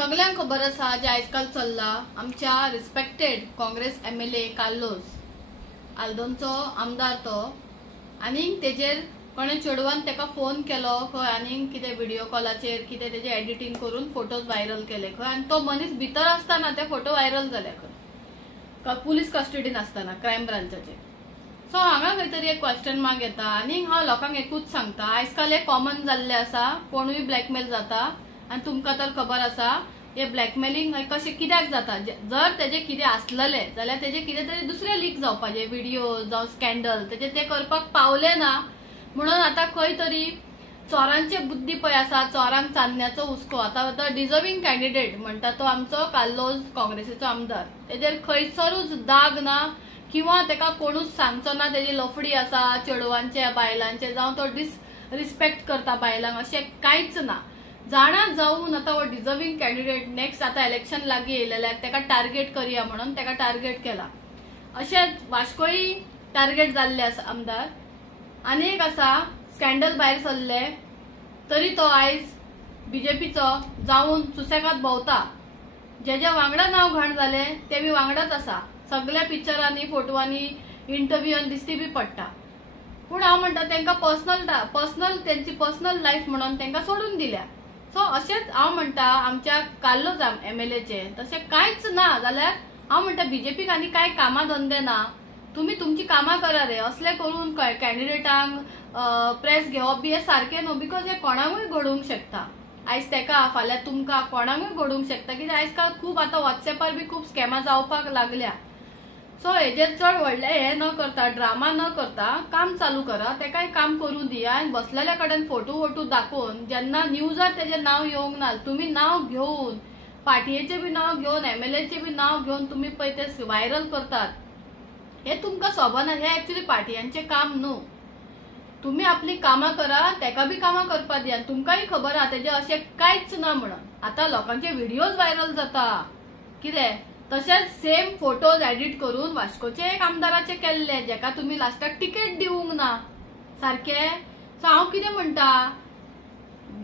सगळ्यांक खबर आसा जे आजकाल चल्ला आमच्या रिस्पेक्टेड काँग्रेस MLA कार्लोस आल्दोंचो आमदार तो आनी तेजेर कोणे चेडवान तेका फोन केलो खंय आनी कितें व्हिडिओ कॉलाचेर कितें तेजे एडिटिंग करून फोटोज व्हायरल केले खंय आनी तो मनीस भितर आसतना ते फोटो व्हायरल जाले खंय पुलीस कस्टडीन आसतना क्रायम ब्रांचाचेर। सो हांगा खंय तरी एक क्वेश्चन मार्क येता आनी हांव लोकांक एकूच सांगता आजकाल हे कॉमन जाल्ले आसा कोणूय ब्लॅकमेल जाता आनी तुमकां तर खबर आसा हे ब्लॅकमेलिंग कशें कित्याक जाता जर तेजे कितें आसलेले जाल्यार तेजे कितें तरी दुसरे लीक जावपाचे व्हिडिओ जावं स्कॅन्डल तेजे ते करपाक पावले ना म्हणून आता खंय तरी चोरांचे बुद्धी पळय आसा चोरांक चान्न्याचो हुस्को आता तो डिजर्विंग कॅन्डिडेट म्हणटा तो आमचो कार्लोस काँग्रेसीचो आमदार तेजेर खंयसरूच दाग ना किंवा तेका कोणूच सांगचो ना तेजी लफडी आसा चेडवांचे बायलांचे जावं तो डिसरिस्पेक्ट करता बायलांक अशें कांयच ना। जाणा जावन आता हो डिजर्विंग कॅन्डिडेट नेक्स्ट आता इलेक्शन लागीं येयलेल्याक तेका टार्गेट करया म्हणून तेका टार्गेट केला। अशेंच वास्कोय टार्गेट जाल्ले आसा आमदार अनेक आसा स्कॅन्डल भायर सरले तरी तो आयज BJPचो जावन सुसेगाद भोंवता जे वांगडा नांव घाण जाले ते बी वांगडाच आसा सगळ्या पिक्चरांनी फोटोवांनी इंटरव्यूआन दिसती बी पडटा पूण हांव म्हणटा तेंका पर्सनल तेंची पर्सनल लायफ म्हणून तेंका सोडून दिल्या। सो अशेंच हांव म्हणटा आमच्या कार्लोस MLAचे तशें कांयच ना जाल्यार हांव म्हणटा BJPक आनी कांय कामां धंदे ना तुम्ही तुमची कामां करा रे असले करून कॅन्डिडेटांक प्रेस घेवप बी हे सारखे न्हू बिकॉज हे कोणाकूय घडोवंक शकता आयज तेका फाल्यां तुमकां कोणाकूय घडोवंक शकता कित्याक आजकाल खूब आतां WhatsAppar बी खूब स्कॅमां जावपाक लागल्या। सो हेजेर चड व्हडले हे न करता ड्रामा न करता काम चालू करा तेकाय काम करूं दिया आनी बसलेल्या कडेन फोटो दाखोवन जेन्ना न्यूजार तेजें नांव येवंक ना तुमी नांव घेवन पाटयेचें बी नांव घेवन MLAचें बी नांव घेवन तुमी पळय ते व्हायरल करतात हे तुमकां सोबना हे एक्चुअली पाटयांचें काम न्हू तुम्ही आपली कामां करा तेका बी कामां करपाक दिया तुमकांय खबर आहा तेजें अशें कांयच ना म्हणून आतां लोकांचे व्हिडिओज व्हायरल जाता कितें तशेंच सेम फोटोज एडिट करून वास्कोचे एक आमदाराचे केल्ले जेका तुमी लास्टाक टिकेट दिवंक ना सारखे। सो हांव कितें म्हणटा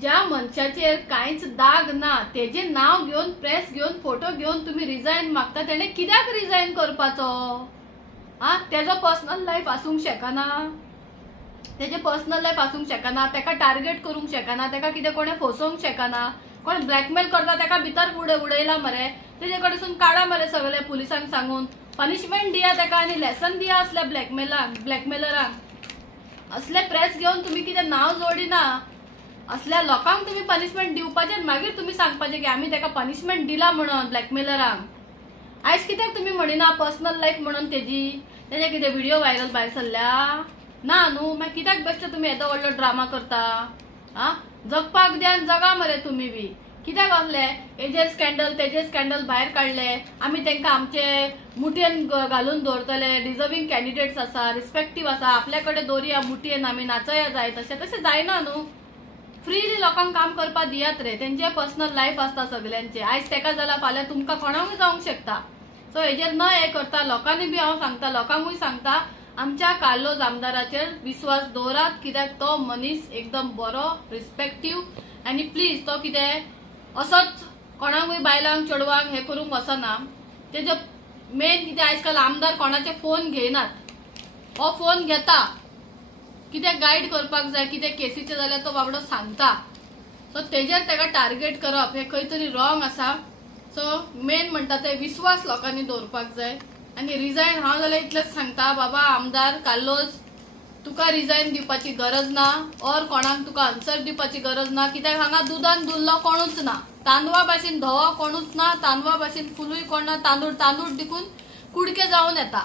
ज्या मनशाचेर कांयच दाग ना तेजें नांव घेवन प्रेस घेवन फोटो घेवन तुमी रिजायन मागता तेणे कित्याक रिजायन करपाचो तेजो पर्सनल लायफ आसूंक शकना तेजे पर्सनल लायफ आसूंक शकना तेका टार्गेट करूंक शकना तेका कितें कोणे फसोवंक शकना कोण ब्लॅकमेल करता तेका भितर उडयला मरे तेजे कडसून काडा मरे सगळे पुलिसांक सांगून पनिशमेंट दिया तेका आनी लेसन दिया असल्या ब्लॅकमेलरांक असले प्रेस घेवन तुम्ही कितें नांव जोडिना असल्या लोकांक तुम्ही पनिशमेंट दिवपाचें मागीर तुम्ही सांगपाचें की आमी तेका पनिशमेंट दिला म्हणून ब्लॅकमेलरांक आयज कित्याक तुम्ही म्हणिना पर्सनल लायफ म्हणून तेजे कितें व्हिडिओ व्हायरल भायर सरल्या ना न्हू मागीर कित्याक बेश्टे तुम्ही येदो व्हडलो ड्रामा करता जगपाक द्या जगा मरे तुम्ही बी कित्याक असले हेजेर स्कॅन्डल तेजेर स्कॅन्डल भायर काडले आमी तेंका आमचे मुठयेन घालून दवरतले डिजर्विंग कॅन्डिडेट्स आसा रिस्पेक्टीव आसा आपल्या कडेन दवरया मुठयेन आमी नाचया जाय तशें जायना न्हू फ्रीली लोकांक काम करपाक दियात रे तेंचे पर्सनल लायफ आसता सगळ्यांचे आयज तेका जाल्यार फाल्यां तुमकां कोणाकूय जावंक शकता। सो हेजेर न हे करता लोकांनी बी हांव सांगता लोकांकूय सांगता आमच्या कार्लोस आमदाराचेर विश्वास दवरात कित्याक तो मनीस एकदम बरो रिस्पेक्टीव आनी प्लीज तो कितें असोच कोणाकूय बायलांक चेडवांक हे करूंक वचना तेजो मेन कितें आजकाल आमदार कोणाचे फोन घेयनात हो फोन घेता कितें गायड करपाक जाय कितें केसीचे जाल्यार तो बाबडो सांगता सो तेजेर तेका टार्गेट करप हे खंय तरी रॉंग आसा। सो मेन म्हणटा ते विश्वास लोकांनी दवरपाक जाय आनी रिजायन हांव जाल्यार इतलेंच सांगता बाबा आमदार कार्लोस तुका रिजायन दिवपाची गरज ना और कोणाक तुका आन्सर दिवपाची गरज ना कित्याक हांगा दुदान धुल्लो कोणूच ना तांदळा भाशेन धवो कोणूच ना तांदळा भाशेन फुलूय कोण ना तांदूळ देखून कुडके जावन येता।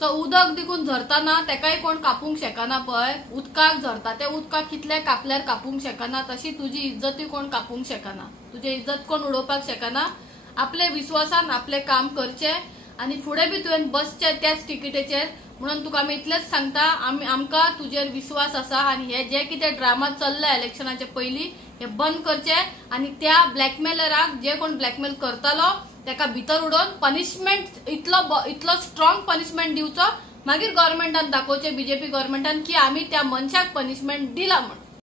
सो उदक देखून झरतना तेकाय कोण कापूंक शकना पळय उदकाक झरता ते उदकाक कितले कापल्यार कापूंक शकना तशी तुजी इज्जतूय कोण कापूंक शकना तुजी इज्जत कोण उडोवपाक शकना। आपले विश्वासान आपले काम करचे आनी फुडें बी तुवें बसचें त्याच टिकेटीचेर म्हणून तुका आमी इतलेंच सांगता आमकां तुजेर विश्वास आसा आनी हे जे कितें ड्रामा चल्ला इलेक्शनाचे पयलीं हे बंद करचे आनी त्या ब्लॅकमेलराक जे कोण ब्लॅकमेल करतालो तेका भितर उडोवन पनिशमेंट इतलो स्ट्रॉंग पनिशमेंट दिवचो मागीर गव्हर्नमेंटान दाखोवचें BJP गव्हर्नमेंटान की आमी त्या मनशाक पनिशमेंट दिला म्हणून।